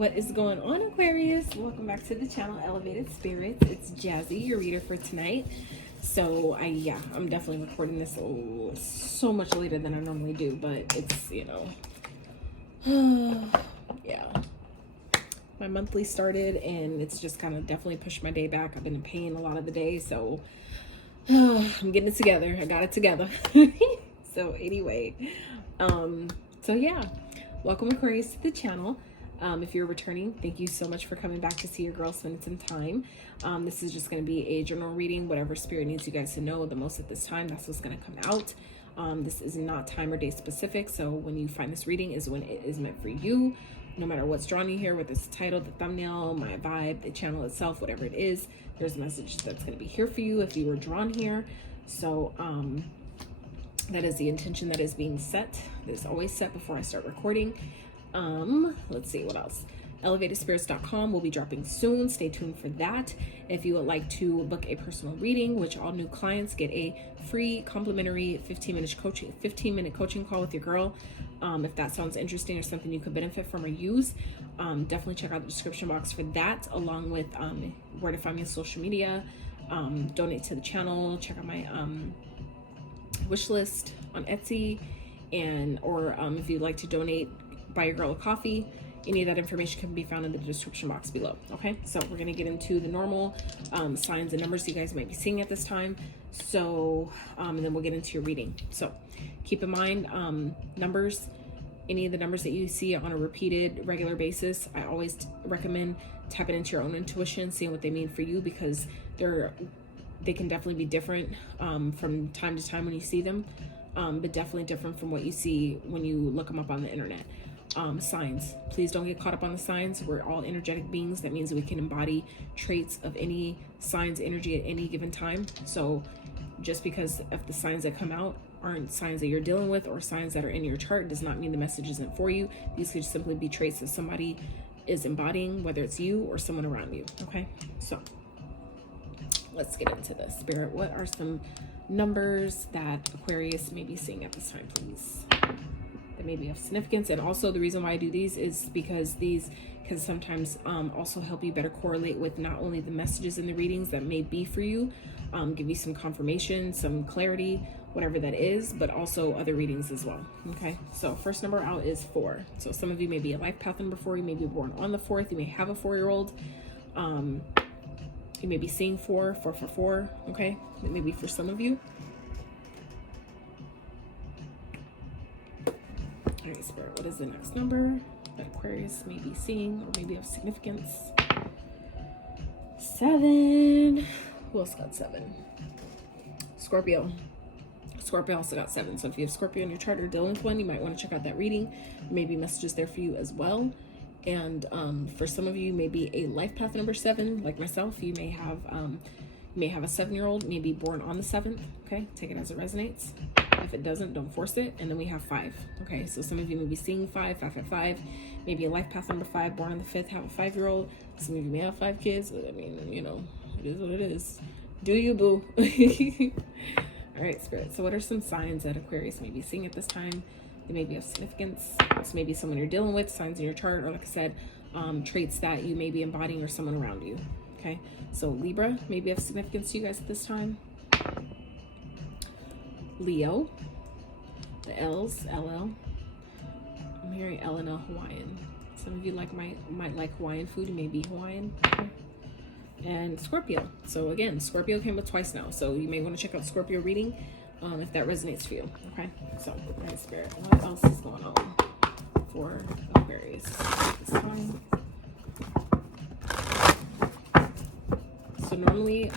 What is going on, Aquarius? Welcome back to the channel, Elevated Spirits. It's Jazzy, your reader for tonight. So I'm definitely recording this so much later than I normally do, but it's, yeah. My monthly started and it's just kind of definitely pushed my day back. I've been in pain a lot of the day, so I'm getting it together. I got it together. So anyway, welcome, Aquarius, to the channel. If you're returning, thank you so much for coming back to see your girl spend some time. This is just going to be a general reading, whatever spirit needs you guys to know the most at this time, that's what's going to come out. This is not time or day specific, so when you find this reading is when it is meant for you. No matter what's drawn you here, whether it's the title, the thumbnail, my vibe, the channel itself, whatever it is, there's a message that's going to be here for you if you were drawn here. So that is the intention that is being set. It is always set before I start recording. Let's see what else. ElevatedSpirits.com will be dropping soon. Stay tuned for that. If you would like to book a personal reading, which all new clients get a free complimentary 15-minute coaching call with your girl. If that sounds interesting or something you could benefit from or use, definitely check out the description box for that, along with where to find me on social media, donate to the channel, check out my wish list on Etsy, or if you'd like to donate, buy your girl a coffee. Any of that information can be found in the description box below. Okay, so we're gonna get into the normal signs and numbers you guys might be seeing at this time. So and then we'll get into your reading. So keep in mind, numbers, any of the numbers that you see on a repeated regular basis, I always recommend tapping into your own intuition, seeing what they mean for you, because they can definitely be different from time to time when you see them, but definitely different from what you see when you look them up on the internet. Signs, please don't get caught up on the signs. We're all energetic beings. That means that we can embody traits of any sign's energy at any given time. So just because if the signs that come out aren't signs that you're dealing with or signs that are in your chart does not mean the message isn't for you. These could simply be traits that somebody is embodying, whether it's you or someone around you. Okay, so let's get into this. Spirit, what are some numbers that Aquarius may be seeing at this time, please? That may be of significance. And also the reason why I do these is because these can sometimes also help you better correlate with not only the messages in the readings that may be for you, give you some confirmation, some clarity, whatever that is, but also other readings as well. Okay, so first number out is 4. So some of you may be a life path number 4. You may be born on the 4th. You may have a 4-year-old. You may be seeing 4. Okay, that may be for some of you. All right, Spirit, what is the next number that Aquarius may be seeing or maybe of significance? 7. Who else got 7? Scorpio. Scorpio also got 7. So if you have Scorpio in your chart or dealing with one, you might want to check out that reading. Maybe messages there for you as well. And for some of you, maybe a life path number 7, like myself. You may have a 7-year-old, maybe born on the 7th. Okay, take it as it resonates. If it doesn't, don't force it. And then we have 5. Okay, so some of you may be seeing 5, 5, maybe a life path number 5, born on the 5th, have a 5-year-old. Some of you may have 5 kids. I mean, it is what it is. Do you, boo? All right, Spirit. So what are some signs that Aquarius may be seeing at this time? They may be of significance. This may be someone you're dealing with, signs in your chart, or like I said, traits that you may be embodying or someone around you. Okay, so Libra may be of significance to you guys at this time. Leo, the L's, LL. I'm hearing L and L Hawaiian. Some of you might like Hawaiian food. You may be Hawaiian. Okay. And Scorpio. So again, Scorpio came with twice now. So you may want to check out Scorpio reading if that resonates for you. Okay. So, all right, Spirit, what else is going on for Aquarius this time? So normally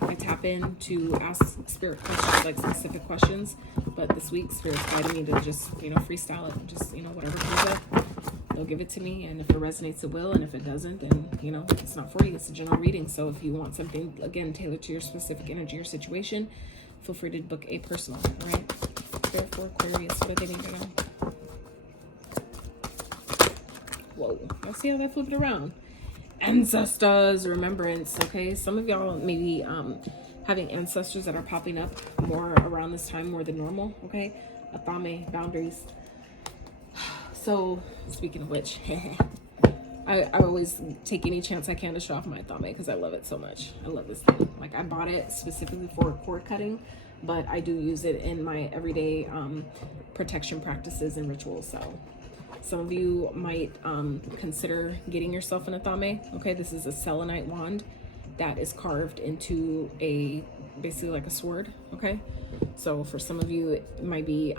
I tap in to ask Spirit questions, like specific questions, but this week Spirit's guiding me to just, freestyle it, just, whatever comes up, they'll give it to me, and if it resonates, it will, and if it doesn't, then, it's not for you. It's a general reading. So if you want something, again, tailored to your specific energy or situation, feel free to book a personal, all right? Spirit for Aquarius, what do they need to know? Whoa, let's see how that flipped around. Ancestors, remembrance. Okay, some of y'all may be having ancestors that are popping up more around this time, more than normal. Okay, Athame, boundaries. So speaking of which, I always take any chance I can to show off my atame because I love it so much. I love this thing. Like, I bought it specifically for cord cutting, but I do use it in my everyday protection practices and rituals. So some of you might consider getting yourself an atame. Okay, this is a selenite wand that is carved into a, basically like a sword. Okay, so for some of you, it might be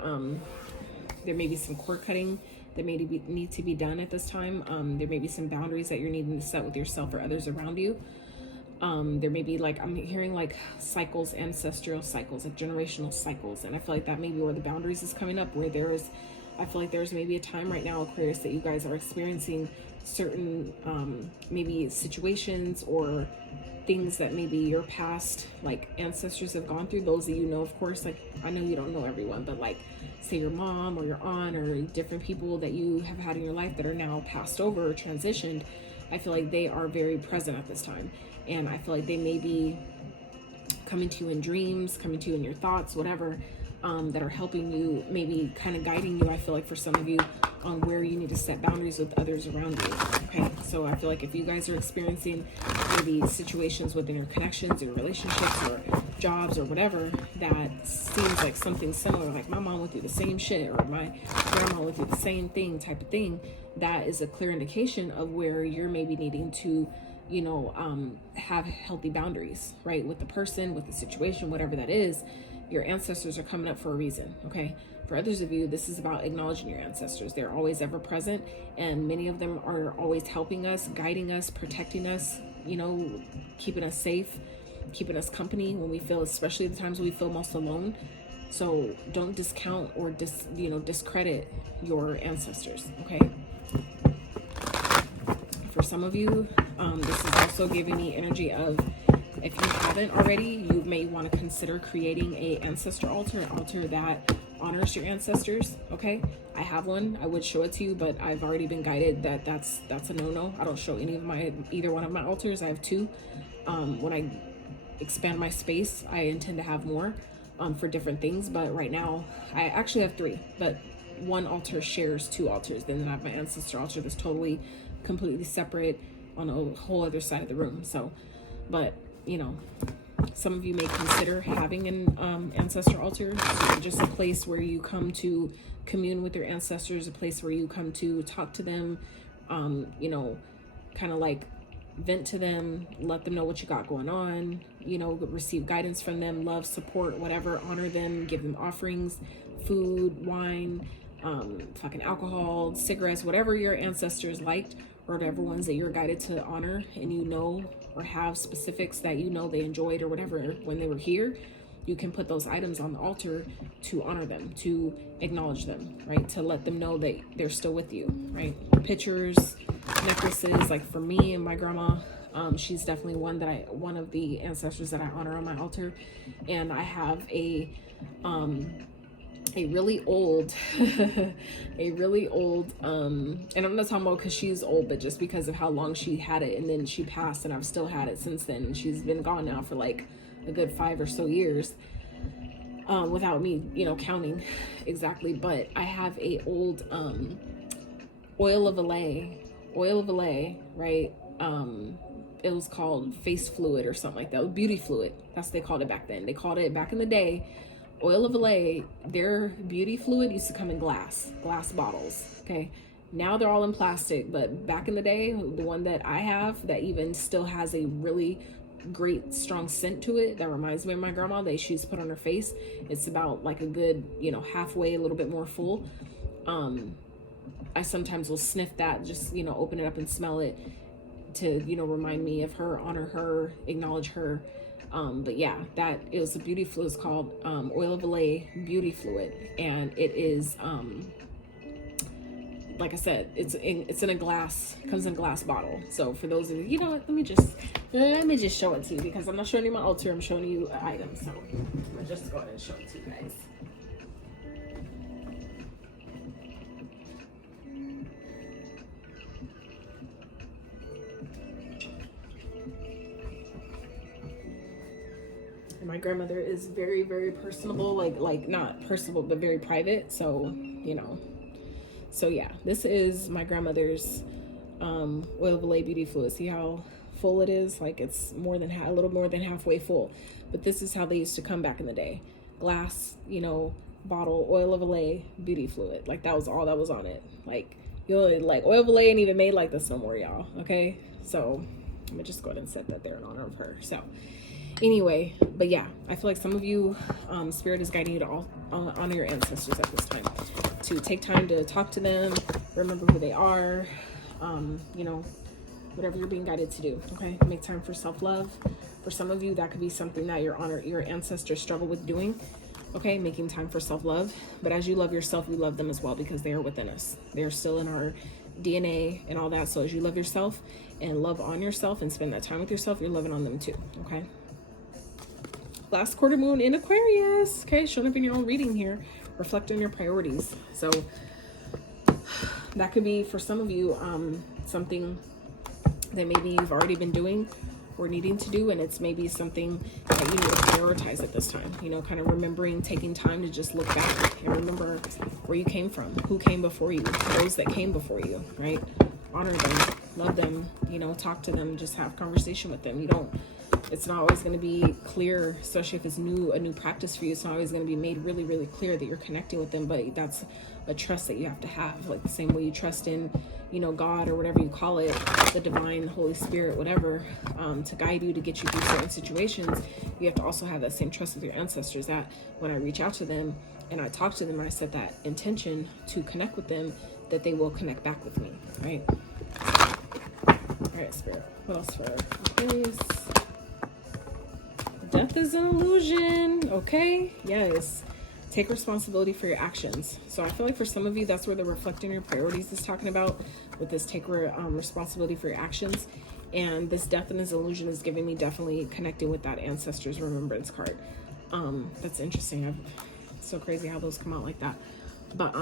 there may be some cord cutting that may need to be done at this time. There may be some boundaries that you're needing to set with yourself or others around you. There may be, like, I'm hearing like cycles, ancestral cycles, like generational cycles, and I feel like that may be where the boundaries is coming up, where there's, I feel like there's maybe a time right now, Aquarius, that you guys are experiencing certain maybe situations or things that maybe your past like ancestors have gone through. Those that you know, of course, like, I know you don't know everyone, but like say your mom or your aunt or different people that you have had in your life that are now passed over or transitioned, I feel like they are very present at this time. And I feel like they may be coming to you in dreams, coming to you in your thoughts, whatever, that are helping you, maybe kind of guiding you, I feel like, for some of you, on where you need to set boundaries with others around you. Okay, so I feel like if you guys are experiencing maybe situations within your connections or relationships or jobs or whatever that seems like something similar, like my mom went through the same shit or my grandma went through the same thing type of thing, that is a clear indication of where you're maybe needing to, you know, have healthy boundaries, right, with the person, with the situation, whatever that is. Your ancestors are coming up for a reason. Okay, for others of you, this is about acknowledging your ancestors. They're always ever present, and many of them are always helping us, guiding us, protecting us, you know, keeping us safe, keeping us company when we feel, especially the times we feel most alone. So don't discount or discredit your ancestors. Okay, for some of you, this is also giving me energy of, if you haven't already, you may want to consider creating a ancestor altar, an altar that honors your ancestors. Okay, I have one. I would show it to you, but I've already been guided that that's a no-no. I don't show either one of my altars. I have two. When I expand my space, I intend to have more for different things, but right now I actually have three, but one altar shares two altars. Then I have my ancestor altar that's totally completely separate on a whole other side of the room. So, but you know, some of you may consider having an ancestor altar, just a place where you come to commune with your ancestors, a place where you come to talk to them, you know, kind of like vent to them, let them know what you got going on, you know, receive guidance from them, love, support, whatever, honor them, give them offerings, food, wine, fucking alcohol, cigarettes, whatever your ancestors liked, or whatever ones that you're guided to honor, and you know, or have specifics that you know they enjoyed or whatever when they were here, you can put those items on the altar to honor them, to acknowledge them, right? To let them know that they're still with you, right? Pictures, necklaces, like for me and my grandma, she's definitely one of the ancestors that I honor on my altar. And I have a really old and I'm not talking about because she's old, but just because of how long she had it, and then she passed, and I've still had it since then, and she's been gone now for like a good 5 or so years, without me, you know, counting exactly. But I have a old oil of Olay, right? It was called face fluid or something like that, beauty fluid, that's what they called it back then. They called it back in the day oil of Olay. Their beauty fluid used to come in glass bottles. Okay, now they're all in plastic, but back in the day, the one that I have that even still has a really great strong scent to it that reminds me of my grandma that she used to put on her face. It's about like a good, you know, halfway, a little bit more full. I sometimes will sniff that, just, you know, open it up and smell it to, you know, remind me of her, honor her, acknowledge her. But yeah, that is a beauty fluid. It's called oil of Olay beauty fluid, and it is like I said, it's in a glass, comes in a glass bottle. So for those of you, you know what, let me just show it to you, because I'm not showing you my altar, I'm showing you an item. So I'm gonna just go ahead and show it to you guys. My grandmother is very, very personable, like not personable, but very private. So, you know, so yeah, this is my grandmother's Oil of Olay beauty fluid. See how full it is? Like it's more than a little more than halfway full. But this is how they used to come back in the day. Glass, you know, bottle, oil of Olay beauty fluid. Like that was all that was on it. Like, you know, like Oil of Olay ain't even made like this no more, y'all. Okay, so I'm gonna just go ahead and set that there in honor of her. So anyway, but yeah, I feel like some of you, Spirit is guiding you to honor your ancestors at this time, to take time to talk to them, remember who they are, you know, whatever you're being guided to do. Okay, make time for self-love. For some of you, that could be something that your ancestors struggle with doing. Okay, making time for self-love. But as you love yourself, you love them as well, because they are within us. They are still in our DNA and all that. So as you love yourself and love on yourself and spend that time with yourself, you're loving on them too. Okay. Last quarter moon in Aquarius. Okay, showing up in your own reading here. Reflect on your priorities. So that could be for some of you something that maybe you've already been doing or needing to do, and it's maybe something that you need to prioritize at this time. You know, kind of remembering, taking time to just look back and remember where you came from, who came before you, those that came before you, right? Honor them, love them, you know, talk to them, just have conversation with them. It's not always going to be clear, especially if it's a new practice for you. It's not always going to be made really, really clear that you're connecting with them, but that's a trust that you have to have, like the same way you trust in, you know, God or whatever you call it, the divine, Holy Spirit, whatever, to guide you, to get you through certain situations. You have to also have that same trust with your ancestors, that when I reach out to them and I talk to them and I set that intention to connect with them, that they will connect back with me, right? All right, Spirit. What else for Aquarius? Death is an illusion. Okay, yes. Take responsibility for your actions. So I feel like for some of you, that's where the reflecting your priorities is talking about, with this take responsibility for your actions. And this death and this illusion is giving me definitely connecting with that ancestors remembrance card. That's interesting. It's so crazy how those come out like that. But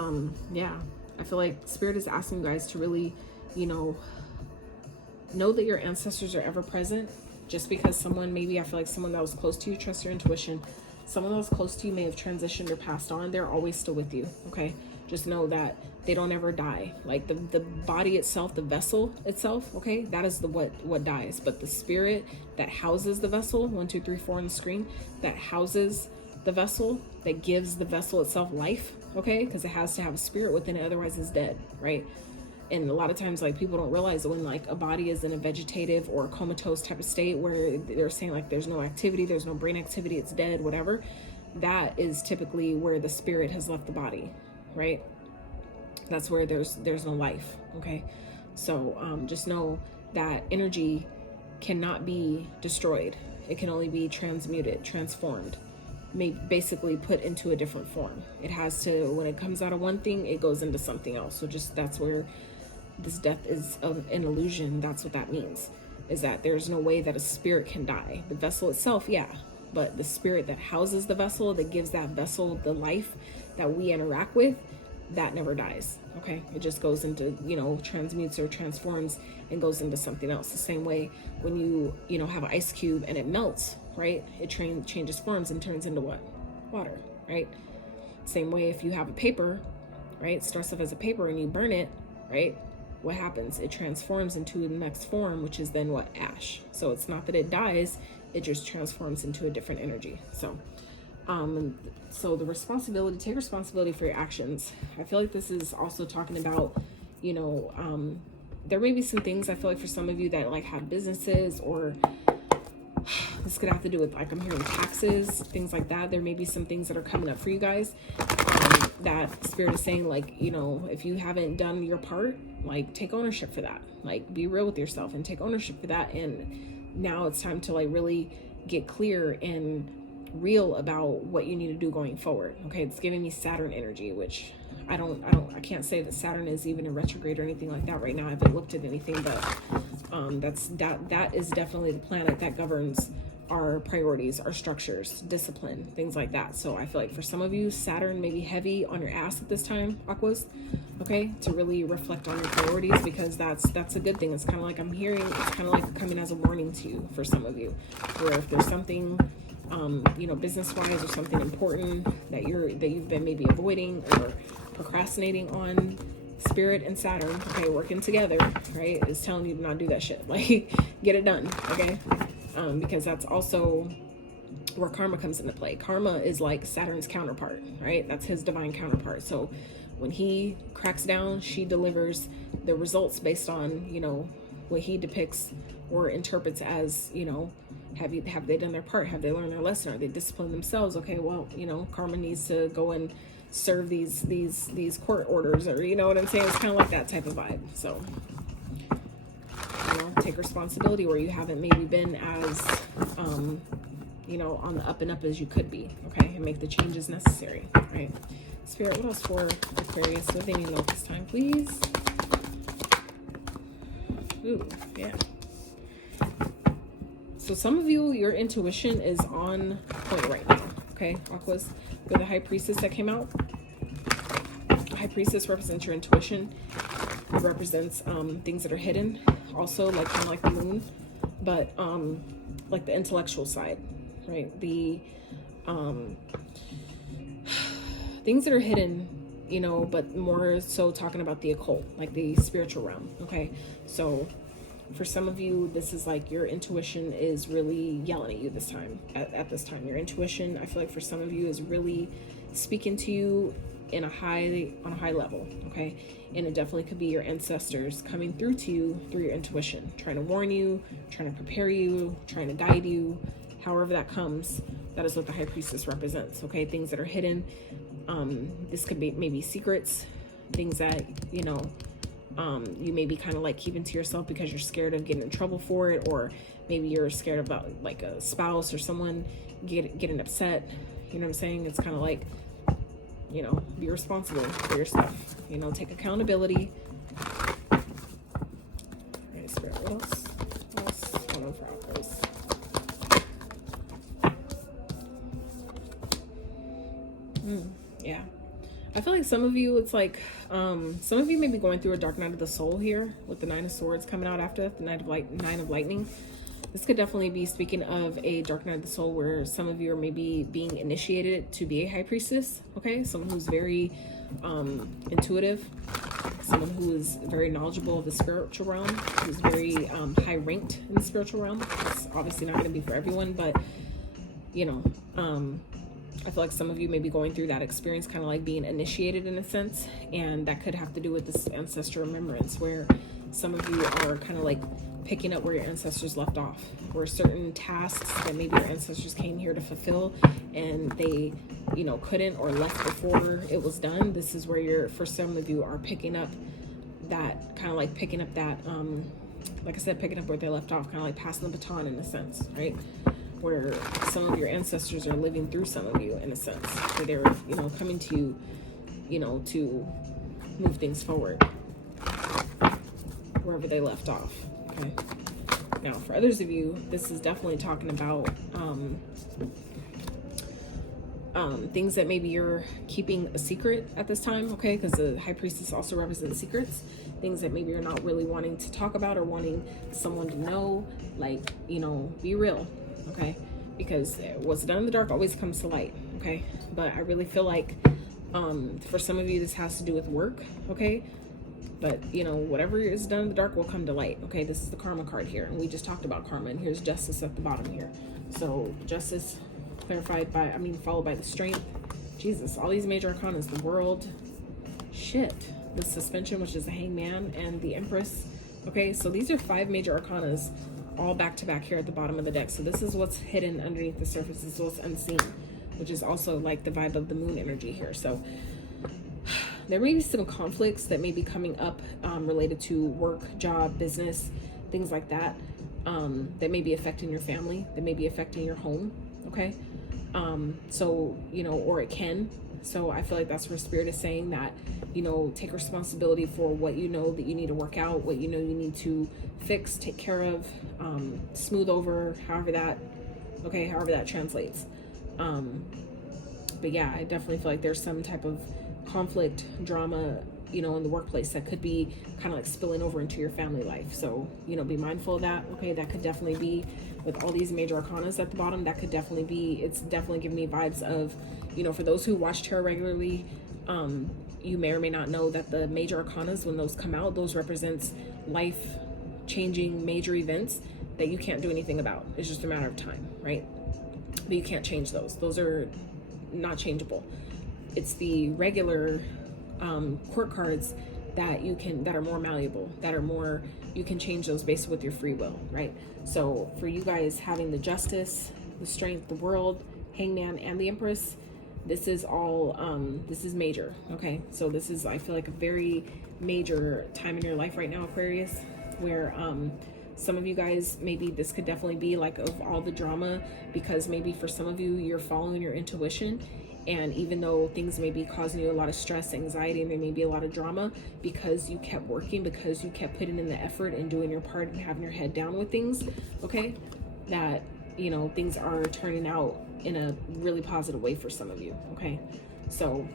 yeah, I feel like Spirit is asking you guys to really, you know that your ancestors are ever present. Just because someone, maybe I feel like someone that was close to you, trust your intuition. Someone that was close to you may have transitioned or passed on. They're always still with you. Okay, just know that they don't ever die. Like the body itself, the vessel itself, okay, that is the what dies. But the spirit that houses the vessel, 1 2 3 4 on the screen, that houses the vessel, that gives the vessel itself life, okay, because it has to have a spirit within it, otherwise it's dead, right? And a lot of times, like, people don't realize that when like a body is in a vegetative or comatose type of state where they're saying like there's no activity, there's no brain activity, it's dead, whatever, that is typically where the spirit has left the body, right? That's where there's no life. Okay, so just know that energy cannot be destroyed. It can only be transmuted, transformed, basically put into a different form. It has to, when it comes out of one thing, it goes into something else. So just, that's where this death is an illusion. That's what that means, is that there's no way that a spirit can die. The vessel itself, yeah, but the spirit that houses the vessel, that gives that vessel the life that we interact with, that never dies. Okay, it just goes into, you know, transmutes or transforms and goes into something else. The same way when you have an ice cube and it melts, right? It changes forms and turns into what? Water, right? Same way if you have a paper, right? It starts off as a paper and you burn it, right? What happens? It transforms into the next form, which is then what? Ash. So it's not that it dies, it just transforms into a different energy. So so the responsibility, take responsibility for your actions. I feel like this is also talking about, you know, there may be some things, I feel like for some of you that like have businesses, or this could have to do with, like, I'm hearing taxes, things like that. There may be some things that are coming up for you guys that Spirit is saying, like, you know, if you haven't done your part, like, take ownership for that. Like, be real with yourself and take ownership for that. And now it's time to like really get clear and real about what you need to do going forward. Okay, it's giving me Saturn energy, which I can't say that Saturn is even in retrograde or anything like that right now. I haven't looked at anything, but that is definitely the planet that governs our priorities, our structures, discipline, things like that. So I feel like for some of you, Saturn may be heavy on your ass at this time, Aquas, okay, to really reflect on your priorities, because that's a good thing. It's kind of like I'm hearing, it's kind of like coming as a warning to you for some of you, where if there's something you know, business-wise, or something important that you've been maybe avoiding or procrastinating on, Spirit and Saturn, okay, working together, right, is telling you to not do that shit. Like, get it done, okay? Because that's also where karma comes into play. Karma is like Saturn's counterpart, right? That's his divine counterpart. So when he cracks down, she delivers the results based on, you know, what he depicts or interprets as, you know, have they done their part? Have they learned their lesson? Are they disciplined themselves? Okay, well, you know, karma needs to go and serve these court orders, or, you know what I'm saying? It's kind of like that type of vibe. So, you know, take responsibility where you haven't maybe been as, you know, on the up and up as you could be, okay? And make the changes necessary, right? Spirit, what else for Aquarius? What they need to know this time, please? Ooh, yeah. So some of you, your intuition is on point right now, okay? Aquas, with the High Priestess that came out. High Priestess represents your intuition. It represents things that are hidden. Also, like kind of like the moon, but like the intellectual side, right? The things that are hidden, you know, but more so talking about the occult, like the spiritual realm, okay? So for some of you, this is like your intuition is really yelling at you this time, at this time. Your intuition, I feel like for some of you, is really speaking to you on a high level, okay? And it definitely could be your ancestors coming through to you through your intuition, trying to warn you, trying to prepare you, trying to guide you, however that comes. That is what the High Priestess represents, okay? Things that are hidden. This could be maybe secrets, things that, you know, you may be kind of like keeping to yourself because you're scared of getting in trouble for it, or maybe you're scared about like a spouse or someone getting upset. You know what I'm saying? It's kind of like, you know, be responsible for your stuff, you know, take accountability. Okay, Spirit, what else? What else is going on for Aquarius? Yeah, I feel like some of you, it's like some of you may be going through a dark night of the soul here with the Nine of Swords coming out after the Nine of Lightning. This could definitely be speaking of a dark night of the soul where some of you are maybe being initiated to be a High Priestess, okay? Someone who's very intuitive, someone who is very knowledgeable of the spiritual realm, who's very high ranked in the spiritual realm. It's obviously not going to be for everyone, but, you know, I feel like some of you may be going through that experience, kind of like being initiated in a sense, and that could have to do with this ancestral remembrance, where some of you are kind of like picking up where your ancestors left off, where certain tasks that maybe your ancestors came here to fulfill and they, you know, couldn't, or left before it was done. This is where you're, for some of you, are picking up that, kind of like picking up that, like I said, picking up where they left off, kind of like passing the baton in a sense, right? Where some of your ancestors are living through some of you in a sense, where they're, you know, coming to you, you know, to move things forward wherever they left off, okay? Now, for others of you, this is definitely talking about things that maybe you're keeping a secret at this time, okay? Because the High Priestess also represents secrets, things that maybe you're not really wanting to talk about or wanting someone to know, like, you know, be real. Okay, because what's done in the dark always comes to light, okay? But I really feel like for some of you, this has to do with work, okay? But, you know, whatever is done in the dark will come to light, okay? This is the karma card here, and we just talked about karma, and here's justice at the bottom here. So justice clarified by, followed by the strength. Jesus, all these major arcanas, the world, shit, the suspension, which is the hangman, and the empress, okay? So these are 5 major arcanas, all back to back here at the bottom of the deck. So this is what's hidden underneath the surface. This is what's unseen, which is also like the vibe of the moon energy here. So there may be some conflicts that may be coming up related to work, job, business, things like that, that may be affecting your family, that may be affecting your home, okay? So, you know, or it can. So I feel like that's where Spirit is saying that, you know, take responsibility for what you know that you need to work out, what you know you need to fix, take care of, smooth over, however that translates. But yeah, I definitely feel like there's some type of conflict, drama, you know, in the workplace that could be kind of like spilling over into your family life. So, you know, be mindful of that. Okay, that could definitely be, with all these major arcanas at the bottom, that could definitely be, it's definitely giving me vibes of, you know, for those who watch tarot regularly, you may or may not know that the major arcanas, when those come out, those represents life changing major events that you can't do anything about. It's just a matter of time, right? But you can't change those. Those are not changeable. It's the regular court cards that you can, that are more malleable, that are more, you can change those based with your free will, right? So for you guys having the Justice, the Strength, the World, Hangman, and the Empress, this is all, this is major, okay? So this is, I feel like, a very major time in your life right now, Aquarius, where some of you guys, maybe this could definitely be like of all the drama, because maybe for some of you, you're following your intuition, and even though things may be causing you a lot of stress, anxiety, and there may be a lot of drama, because you kept working, because you kept putting in the effort and doing your part and having your head down with things, okay, that, you know, things are turning out in a really positive way for some of you, okay? So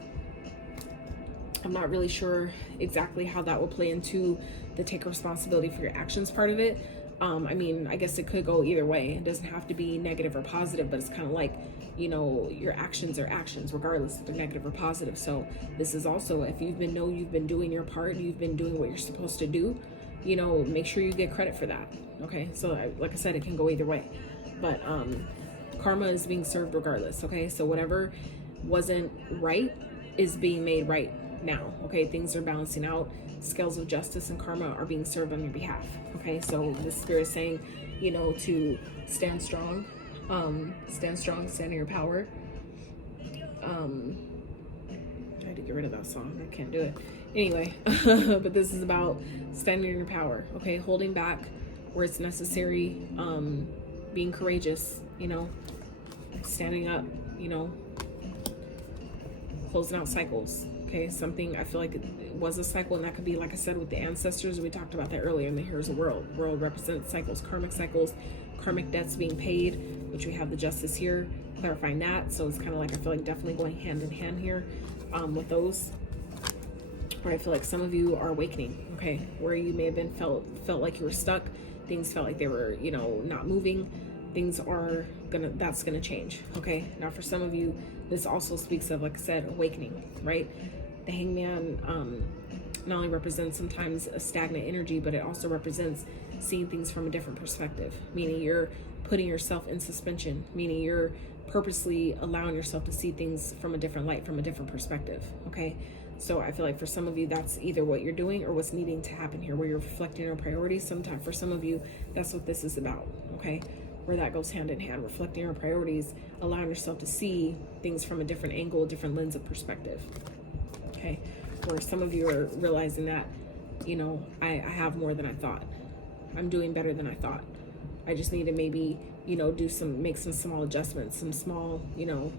I'm not really sure exactly how that will play into the take responsibility for your actions part of it. I mean, I guess it could go either way. It doesn't have to be negative or positive, but it's kind of like, you know, your actions are actions, regardless if they're negative or positive. So this is also, if you've been doing your part, you've been doing what you're supposed to do, you know, make sure you get credit for that, okay? So like I said, it can go either way, but karma is being served regardless, okay? So whatever wasn't right is being made right now, okay? Things are balancing out. Scales of justice and karma are being served on your behalf, okay? So the spirit is saying, you know, to stand strong, stand in your power. I had to get rid of that song. I can't do it anyway. But this is about standing in your power, okay? Holding back where it's necessary, being courageous, you know, standing up, you know, closing out cycles. Okay, something, I feel like it was a cycle, and that could be, like I said, with the ancestors. We talked about that earlier, and then here's a world. World represents cycles, karmic debts being paid, which we have the Justice here, clarifying that. So it's kind of like, I feel like definitely going hand in hand here with those. Where I feel like some of you are awakening, okay, where you may have been felt like you were stuck. Things felt like they were, you know, not moving. Things are that's gonna change, okay? Now for some of you, this also speaks of, like I said, awakening, right? The Hangman not only represents sometimes a stagnant energy, but it also represents seeing things from a different perspective, meaning you're putting yourself in suspension, meaning you're purposely allowing yourself to see things from a different light, from a different perspective, okay? So I feel like for some of you, that's either what you're doing or what's needing to happen here, where you're reflecting on priorities. Sometimes for some of you, that's what this is about, okay? Where that goes hand in hand, reflecting on priorities, allowing yourself to see things from a different angle, a different lens of perspective, okay? Where some of you are realizing that, you know, I have more than I thought. I'm doing better than I thought. I just need to maybe, you know, make some small adjustments, some small, you know,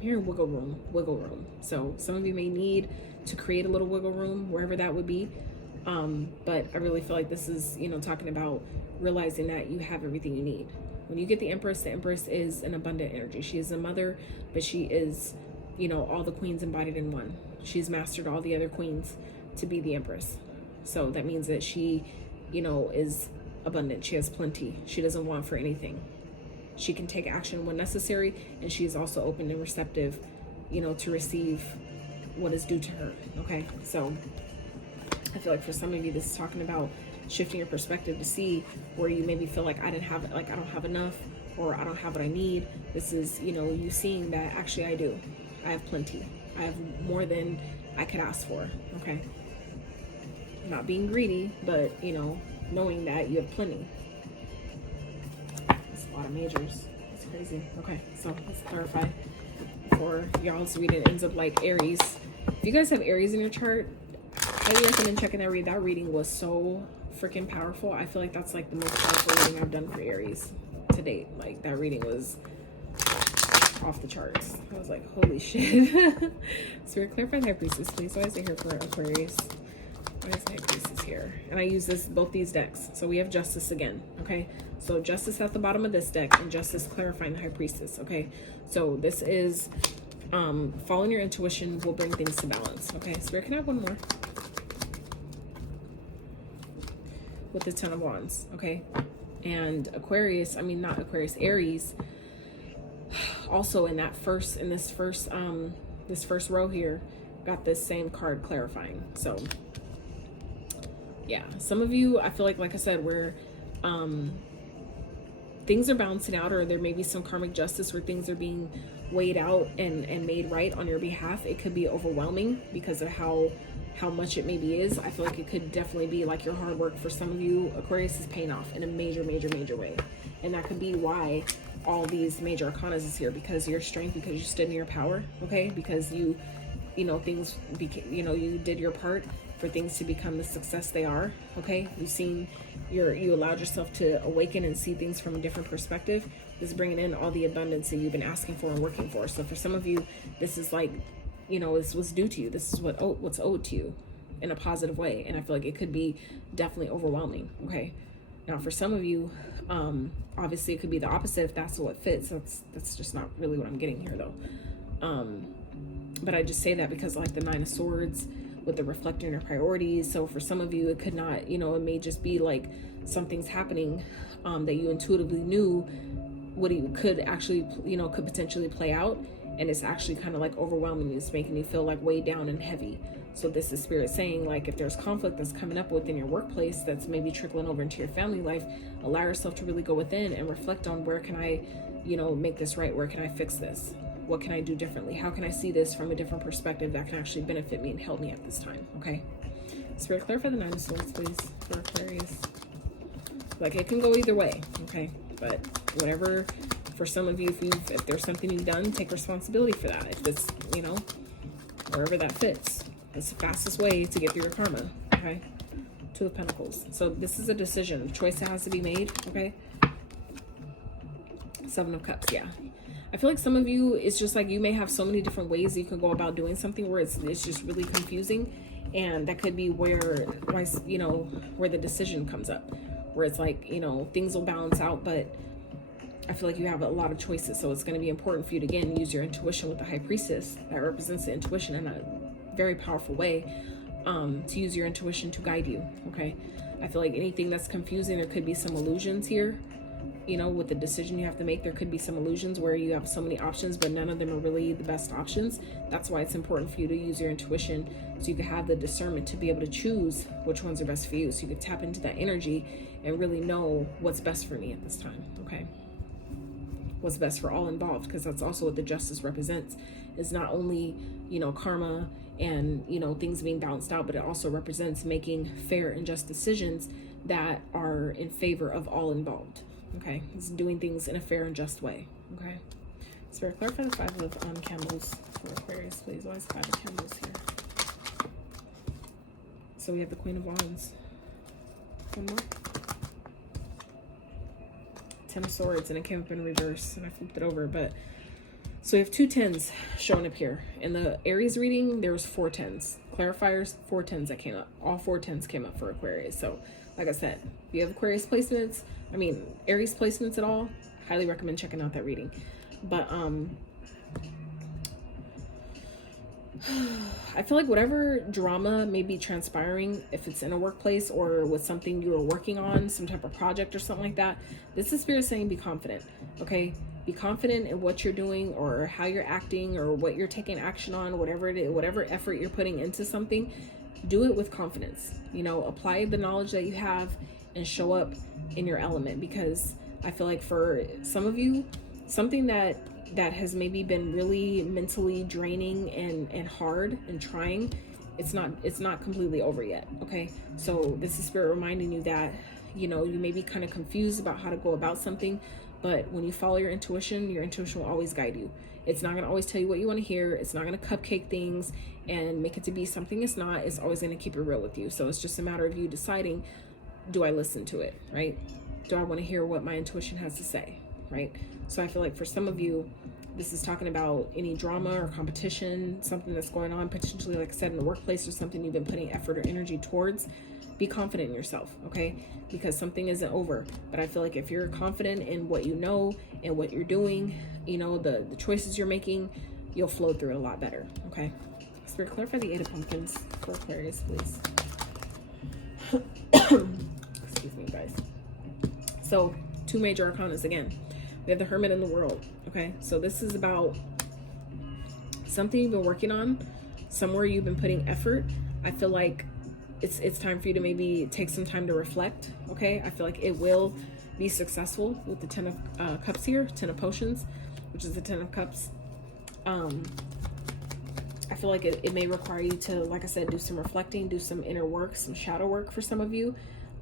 here, wiggle room. So some of you may need to create a little wiggle room, wherever that would be. But I really feel like this is, you know, talking about realizing that you have everything you need. When you get the Empress is an abundant energy. She is a mother, but she is, you know, all the queens embodied in one. She's mastered all the other queens to be the Empress. So that means that she, you know, is abundant. She has plenty. She doesn't want for anything. She can take action when necessary, and she is also open and receptive, you know, to receive what is due to her, okay? So I feel like for some of you, this is talking about shifting your perspective to see where you maybe feel like I don't have enough, or I don't have what I need. This is, you know, you seeing that actually I do. I have plenty. I have more than I could ask for, okay? Not being greedy, but, you know, knowing that you have plenty. That's a lot of majors. It's crazy. Okay, so let's clarify before y'all's reading ends up like Aries. If you guys have Aries in your chart, I highly recommend checking that read. That reading was so freaking powerful. I feel like that's like the most powerful reading I've done for Aries to date. Like, that reading was off the charts. I was like, holy shit. Spirit, clarify the High Priestess, please. Why is it here for Aquarius? Why is the High Priestess here? And I use both these decks. So we have Justice again, okay? So Justice at the bottom of this deck, and Justice clarifying the High Priestess, okay? So this is following your intuition will bring things to balance, okay? Spirit, can I have one more? With the Ten of Wands, okay? And Aquarius, Aries, also in this first row here, got this same card clarifying. So yeah, some of you, I feel like I said, where things are balancing out, or there may be some karmic justice where things are being weighed out and made right on your behalf. It could be overwhelming because of how much it maybe is. I feel like it could definitely be like your hard work for some of you, Aquarius, is paying off in a major way. And that could be why all these major arcana is here, because your strength, because you stood in your power, okay? Because you know, things became, you know, you did your part for things to become the success they are, okay? You've seen, you allowed yourself to awaken and see things from a different perspective. This is bringing in all the abundance that you've been asking for and working for. So for some of you, this is like, you know, this was due to you. This is what's owed to you in a positive way. And I feel like it could be definitely overwhelming, okay? Now for some of you, obviously it could be the opposite if that's what fits. That's just not really what I'm getting here though. But I just say that because like the 9 of Swords with the reflecting your priorities. So for some of you, it could not, you know, it may just be like something's happening that you intuitively knew what you could actually, you know, could potentially play out. And it's actually kind of like overwhelming you. It's making you feel like weighed down and heavy. So this is Spirit saying, like, if there's conflict that's coming up within your workplace that's maybe trickling over into your family life, allow yourself to really go within and reflect on, where can I, you know, make this right? Where can I fix this? What can I do differently? How can I see this from a different perspective that can actually benefit me and help me at this time? Okay. Spirit, clarify the 9 of Swords, please, for Aquarius. Like, it can go either way. Okay. But whatever, for some of you, if there's something you've done, take responsibility for that. If it's, you know, wherever that fits. It's the fastest way to get through your karma, okay? 2 of Pentacles. So this is a decision, a choice that has to be made, okay? 7 of Cups, yeah. I feel like some of you, it's just like you may have so many different ways you can go about doing something where it's just really confusing. And that could be where, you know, where the decision comes up. Where it's like, you know, things will balance out, but I feel like you have a lot of choices. So it's going to be important for you to, again, use your intuition with the High Priestess. That represents the intuition in a very powerful way, to use your intuition to guide you, okay? I feel like anything that's confusing, there could be some illusions here, you know, with the decision you have to make. There could be some illusions where you have so many options, but none of them are really the best options. That's why it's important for you to use your intuition, so you can have the discernment to be able to choose which ones are best for you, so you can tap into that energy and really know what's best for me at this time, okay? What's best for all involved, because that's also what the Justice represents, is not only, you know, karma and, you know, things being balanced out, but it also represents making fair and just decisions that are in favor of all involved, okay? It's doing things in a fair and just way, okay? So clarify the 5 of candles for Aquarius, please. Why is 5 of candles here? So we have the Queen of Wands. One more. 10 of Swords, and it came up in reverse, and I flipped it over, but so we have 2 10s showing up here. In the Aries reading, there was 4 10s. Clarifiers, 4 10s that came up. All 4 10s came up for Aquarius. So, like I said, if you have Aquarius placements, Aries placements at all, highly recommend checking out that reading. But I feel like whatever drama may be transpiring, if it's in a workplace or with something you are working on, some type of project or something like that, this is Spirit saying be confident, okay? Be confident in what you're doing or how you're acting or what you're taking action on, whatever it is, whatever effort you're putting into something, do it with confidence. You know, apply the knowledge that you have and show up in your element, because I feel like for some of you, something that has maybe been really mentally draining and hard and trying, it's not completely over yet, okay? So this is Spirit reminding you that, you know, you may be kind of confused about how to go about something, but when you follow your intuition will always guide you. It's not going to always tell you what you want to hear. It's not going to cupcake things and make it to be something it's not. It's always going to keep it real with you. So it's just a matter of you deciding, do I listen to it, right? Do I want to hear what my intuition has to say, right? So I feel like for some of you, this is talking about any drama or competition, something that's going on, potentially, like I said, in the workplace, or something you've been putting effort or energy towards. Be confident in yourself, okay? Because something isn't over. But I feel like if you're confident in what you know and what you're doing, you know, the choices you're making, you'll flow through it a lot better, okay? Spirit, clarify the 8 of Pumpkins for Aquarius, please. Excuse me, guys. So 2 major arcanas again. We have the Hermit and the World, okay? So this is about something you've been working on somewhere you've been putting effort. I feel like it's time for you to maybe take some time to reflect, okay? I feel like it will be successful with the 10 of Cups here, 10 of Potions, which is the 10 of Cups. I feel like it may require you to, like I said, do some reflecting, do some inner work, some shadow work for some of you.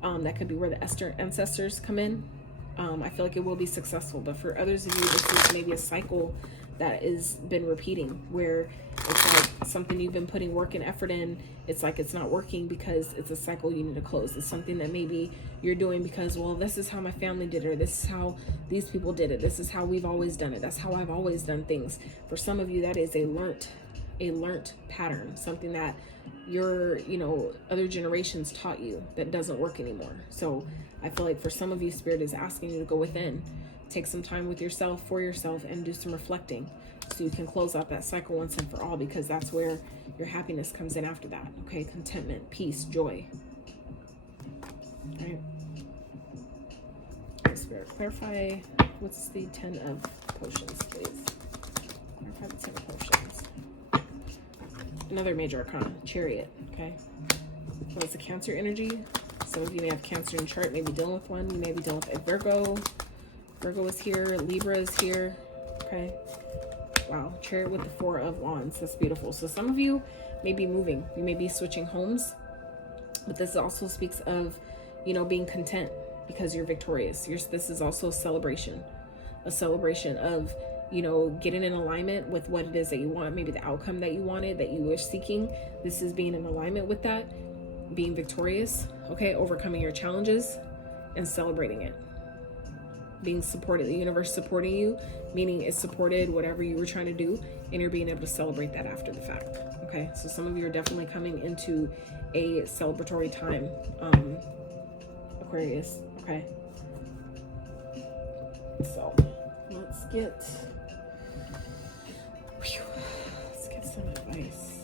That could be where the ancestors come in. I feel like it will be successful, but for others of you, this is maybe a cycle that has been repeating, where it's like something you've been putting work and effort in, it's like it's not working because it's a cycle you need to close. It's something that maybe you're doing because, well, this is how my family did it, or this is how these people did it, this is how we've always done it, that's how I've always done things. For some of you, that is a learnt pattern, something that your, you know, other generations taught you that doesn't work anymore. So I feel like for some of you, Spirit is asking you to go within, take some time with yourself, for yourself, and do some reflecting so you can close out that cycle once and for all, because that's where your happiness comes in after that. Okay, contentment, peace, joy. All right. Spirit, clarify what's the 10 of Potions, please. Clarify the 10 of Potions. Another major arcana, Chariot. Okay, what's the Cancer energy? Some of you may have Cancer in your chart, maybe dealing with one. You may be dealing with a Virgo. Virgo is here, Libra is here. Okay, wow, Chariot with the 4 of Wands. That's beautiful. So some of you may be moving, you may be switching homes, but this also speaks of, you know, being content because you're victorious. This is also a celebration of, you know, getting in alignment with what it is that you want, maybe the outcome that you wanted, that you were seeking. This is being in alignment with that, being victorious, okay, overcoming your challenges and celebrating it. Being supported, the universe supporting you, meaning it supported whatever you were trying to do, and you're being able to celebrate that after the fact. Okay, so some of you are definitely coming into a celebratory time, Aquarius. Okay, so let's get some advice.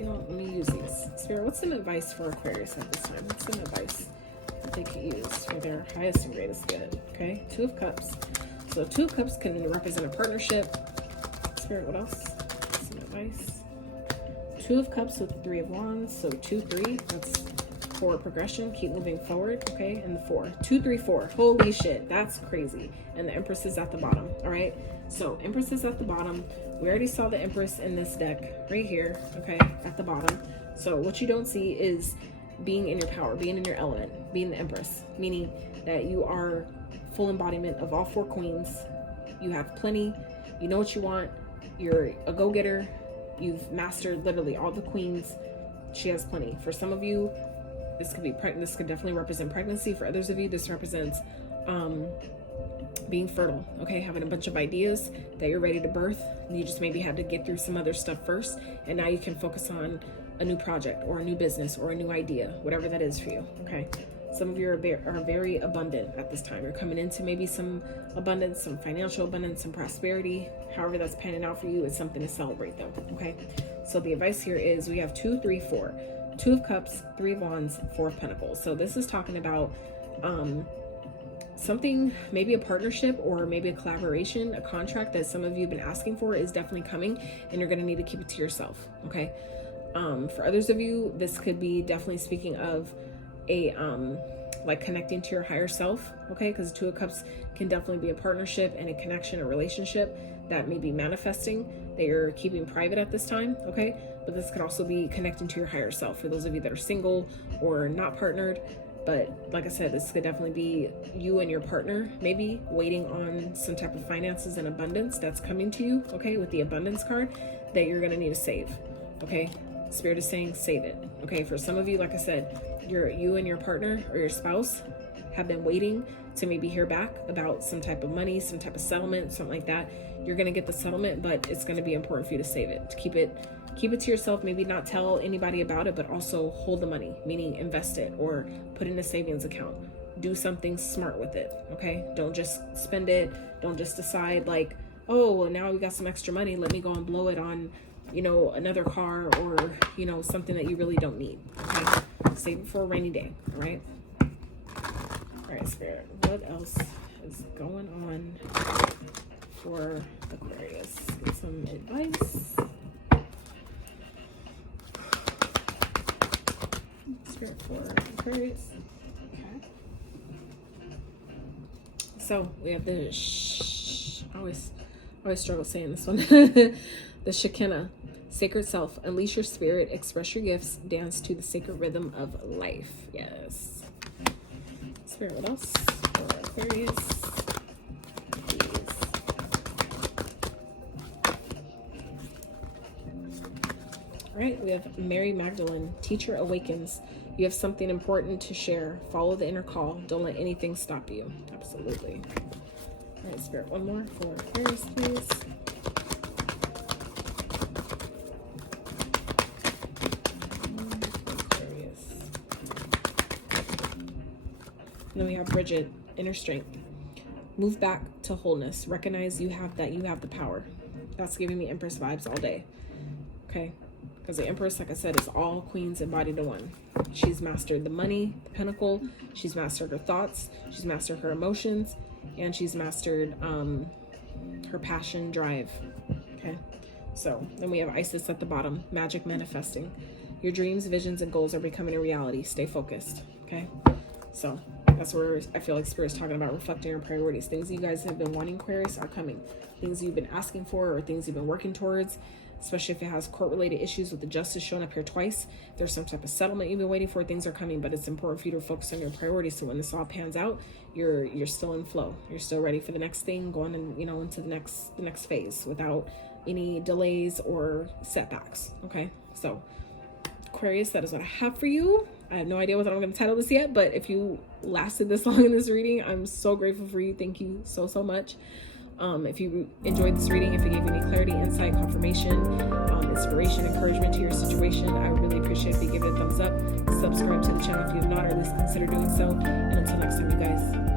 Let me use these. Spirit, what's some advice for Aquarius at this time? What's some advice they could use for their highest and greatest good? Okay, 2 of Cups. So 2 of Cups can represent a partnership. Spirit, what else? Some advice. 2 of Cups with the 3 of Wands. So 2, 3. That's forward progression. Keep moving forward. Okay, and the 4. 2, 3, 4. Holy shit, that's crazy. And the Empress is at the bottom. All right. So Empress is at the bottom. We already saw the Empress in this deck right here. Okay, at the bottom. So what you don't see is being in your power, being in your element, being the Empress, meaning that you are full embodiment of all 4 queens. You have plenty, you know what you want, you're a go-getter, you've mastered literally all the queens. She has plenty. For some of you, this could be this could definitely represent pregnancy. For others of you, this represents being fertile, okay, having a bunch of ideas that you're ready to birth. You just maybe had to get through some other stuff first, and now you can focus on a new project or a new business or a new idea, whatever that is for you. Okay, some of you are very abundant at this time. You're coming into maybe some abundance, some financial abundance, some prosperity. However that's panning out for you, it's something to celebrate though. Okay, so the advice here is we have 2, 3, 4. 2 of Cups, 3 of Wands, 4 of Pentacles. So this is talking about something, maybe a partnership or maybe a collaboration, a contract that some of you have been asking for is definitely coming, and you're going to need to keep it to yourself. Okay, for others of you, this could be definitely speaking of a like connecting to your higher self. Okay, because 2 of Cups can definitely be a partnership and a connection, a relationship that may be manifesting that you're keeping private at this time. Okay, but this could also be connecting to your higher self for those of you that are single or not partnered. But like I said, this could definitely be you and your partner maybe waiting on some type of finances and abundance that's coming to you, okay, with the abundance card that you're going to need to save. Okay, Spirit is saying save it. Okay, for some of you, like I said, you and your partner or your spouse have been waiting to maybe hear back about some type of money, some type of settlement, something like that. You're going to get the settlement, but it's going to be important for you to save it, to keep it to yourself, maybe not tell anybody about it, but also hold the money, meaning invest it or put in a savings account. Do something smart with it, okay? Don't just spend it. Don't just decide like, oh, well, now we got some extra money, let me go and blow it on, you know, another car or, you know, something that you really don't need, okay? Save it for a rainy day, all right? All right, Spirit, what else is going on for Aquarius. Get some advice. Spirit for Aquarius. Okay. So we have the I always struggle saying this one. The Shekinah, sacred self. Unleash your spirit, express your gifts, dance to the sacred rhythm of life. Yes. Spirit, what else for Aquarius? Please. All right, we have Mary Magdalene. Teacher awakens. You have something important to share. Follow the inner call. Don't let anything stop you. Absolutely. All right, Spirit, one more for Aquarius, please. And then we have Bridget, inner strength. Move back to wholeness. Recognize you have the power. That's giving me Empress vibes all day. Okay? Because the Empress, like I said, is all queens embodied in one. She's mastered the money, the pentacle. She's mastered her thoughts. She's mastered her emotions. And she's mastered her passion, drive. Okay? So then we have Isis at the bottom. Magic manifesting. Your dreams, visions, and goals are becoming a reality. Stay focused. Okay? So that's where I feel like Spirit's talking about reflecting your priorities. Things you guys have been wanting, Aquarius, are coming. Things you've been asking for or things you've been working towards, especially if it has court-related issues with the justice showing up here twice. There's some type of settlement you've been waiting for. Things are coming, but it's important for you to focus on your priorities. So when this all pans out, you're still in flow. You're still ready for the next thing, going into the next phase without any delays or setbacks. Okay, so Aquarius, that is what I have for you. I have no idea what I'm going to title this yet, but if you lasted this long in this reading, I'm so grateful for you. Thank you so much. If you enjoyed this reading, if it gave you any clarity, insight, confirmation, inspiration, encouragement to your situation, I would really appreciate if you give it a thumbs up. Subscribe to the channel if you have not, or at least consider doing so. And until next time, you guys.